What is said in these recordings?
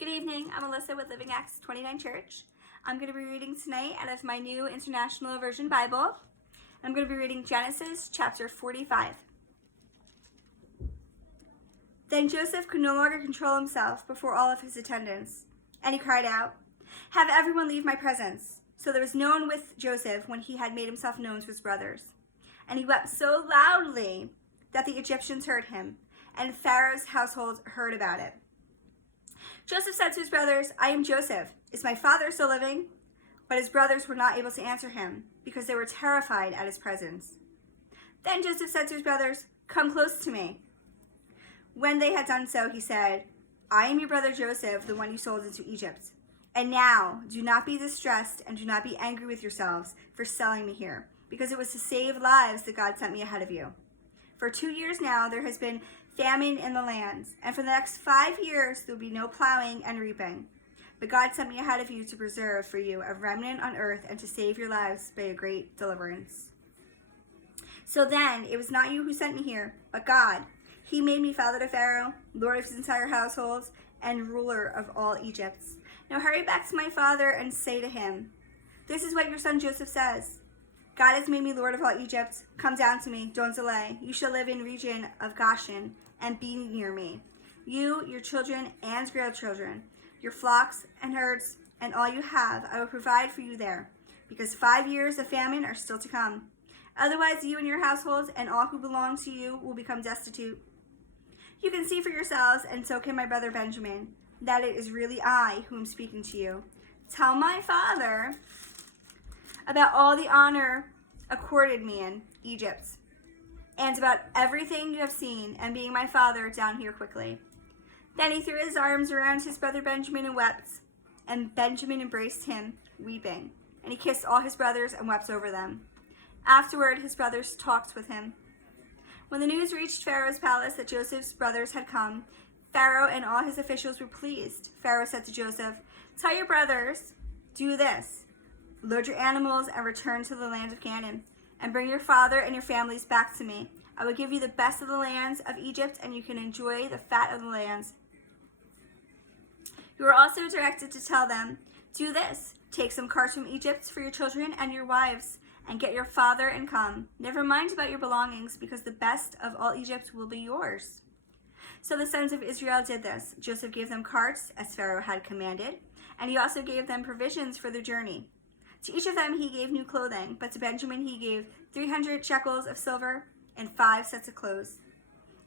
Good evening, I'm Alyssa with Living Acts 29 Church. I'm going to be reading tonight out of my new International Version Bible. I'm going to be reading Genesis chapter 45. Then Joseph could no longer control himself before all of his attendants, and he cried out, "Have everyone leave my presence." So there was no one with Joseph when he had made himself known to his brothers. And he wept so loudly that the Egyptians heard him, and Pharaoh's household heard about it. Joseph said to his brothers, "I am Joseph. Is my father still living?" But his brothers were not able to answer him, because they were terrified at his presence. Then Joseph said to his brothers, "Come close to me." When they had done so, he said, "I am your brother Joseph, the one you sold into Egypt. And now, do not be distressed and do not be angry with yourselves for selling me here, because it was to save lives that God sent me ahead of you. For 2 years now, there has been famine in the land, and for the next 5 years, there will be no plowing and reaping. But God sent me ahead of you to preserve for you a remnant on earth and to save your lives by a great deliverance. So then, it was not you who sent me here, but God. He made me father to Pharaoh, lord of his entire household, and ruler of all Egypt. Now hurry back to my father and say to him, 'This is what your son Joseph says. God has made me lord of all Egypt. Come down to me, don't delay. You shall live in the region of Goshen and be near me. You, your children and grandchildren, your flocks and herds, and all you have, I will provide for you there, because 5 years of famine are still to come. Otherwise, you and your households and all who belong to you will become destitute. You can see for yourselves, and so can my brother Benjamin, that it is really I who am speaking to you. Tell my father about all the honor accorded me in Egypt, and about everything you have seen, and being my father down here quickly." Then he threw his arms around his brother Benjamin and wept, and Benjamin embraced him, weeping, and he kissed all his brothers and wept over them. Afterward, his brothers talked with him. When the news reached Pharaoh's palace that Joseph's brothers had come, Pharaoh and all his officials were pleased. Pharaoh said to Joseph, "Tell your brothers, do this. Load your animals and return to the land of Canaan, and bring your father and your families back to me. I will give you the best of the lands of Egypt, and you can enjoy the fat of the land." You are also directed to tell them, "Do this. Take some carts from Egypt for your children and your wives, and get your father and come. Never mind about your belongings, because the best of all Egypt will be yours." So the sons of Israel did this. Joseph gave them carts, as Pharaoh had commanded, and he also gave them provisions for their journey. To each of them he gave new clothing, but to Benjamin he gave 300 shekels of silver and 5 sets of clothes.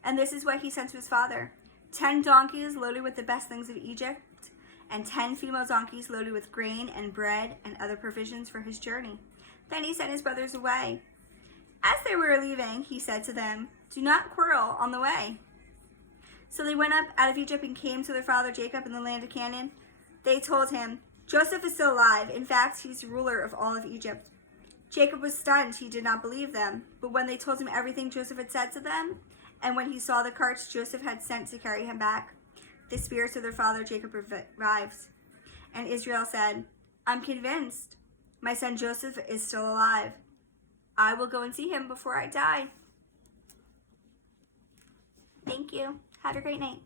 And this is what he sent to his father: 10 donkeys loaded with the best things of Egypt, and 10 female donkeys loaded with grain and bread and other provisions for his journey. Then he sent his brothers away. As they were leaving, he said to them, "Do not quarrel on the way." So they went up out of Egypt and came to their father Jacob in the land of Canaan. They told him, "Joseph is still alive. In fact, he's ruler of all of Egypt." Jacob was stunned. He did not believe them. But when they told him everything Joseph had said to them, and when he saw the carts Joseph had sent to carry him back, the spirits of their father Jacob revived. And Israel said, "I'm convinced my son Joseph is still alive. I will go and see him before I die." Thank you. Have a great night.